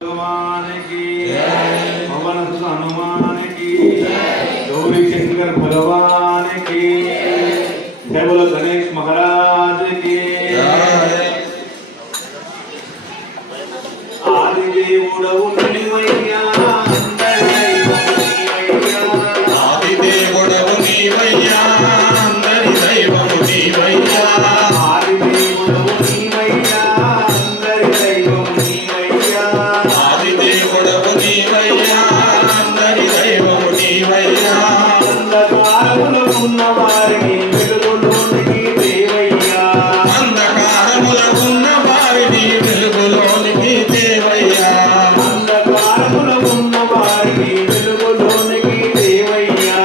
भगवान की पवन हनुमान की गौरी शंकर भगवान की जय बोलो गणेश महाराज की आदिदेवुडवु नीवయ్యా ఆదిదేవుడవు నీవయ్యా అందరి దైవము నీవయ్యా ఆదిదేవుడవు నీవయ్యా అందరి దైవము నీవయ్యా ఆదిదేవుడవు నీవయ్యా అందరి దైవము నీవయ్యా అంధకారములో ఉన్న వారిని వెలుగులోనికి దేవయ్యా అంధకారములో ఉన్న వారిని వెలుగులోనికి దేవయ్యా అంధకారములో ఉన్న వారిని వెలుగులోనికి దేవయ్యా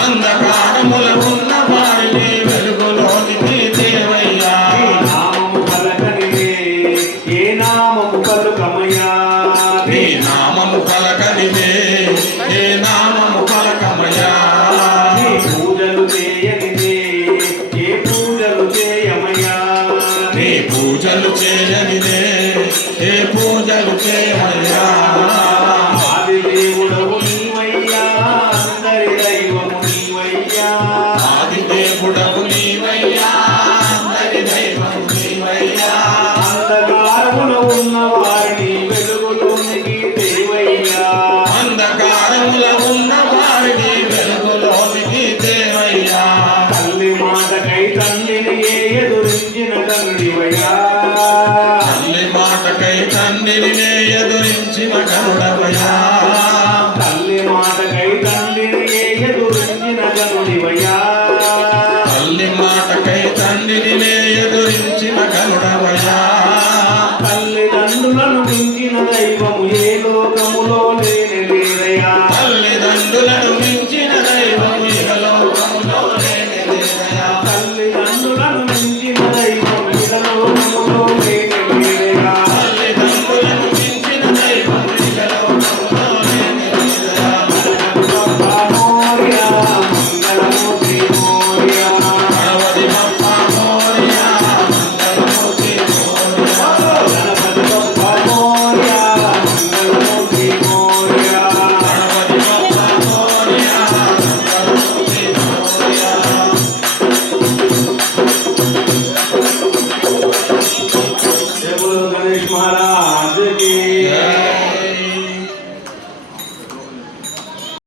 అంధకారములో ఉన్న వారిని వెలుగులోనికి దేవయ్యా నామము పలకనిదే ఏ నామము పలుకమయ్యా నీ నామము పలకనిదే ఏ నామము పలకమయ్యా నీ పూజలు చేయనిదే ఏ పూజలు చేయమయ్యా నీ పూజలు చేయనిదే ఏ పూజలు చేయమయ్యా ఆదిదేవుడవు నీవయ్యా అందరి దైవము నీవయ్యా ఆదిదేవుడవు నీవయ్యా అందరి దైవము నీవయ్యా అంధకారములో ఉన్న వారిని వెలుగులోనికి దేవయ్యా అంధకారములో ఉన్న వారిని వెలుగులోనికి దేవయ్యా తల్లి మాటకై తండ్రిని ఎదురించిన కరుడివయ్యా తల్లి మాటకై తండ్రిని ఎదురించిన కరుడవయ్యా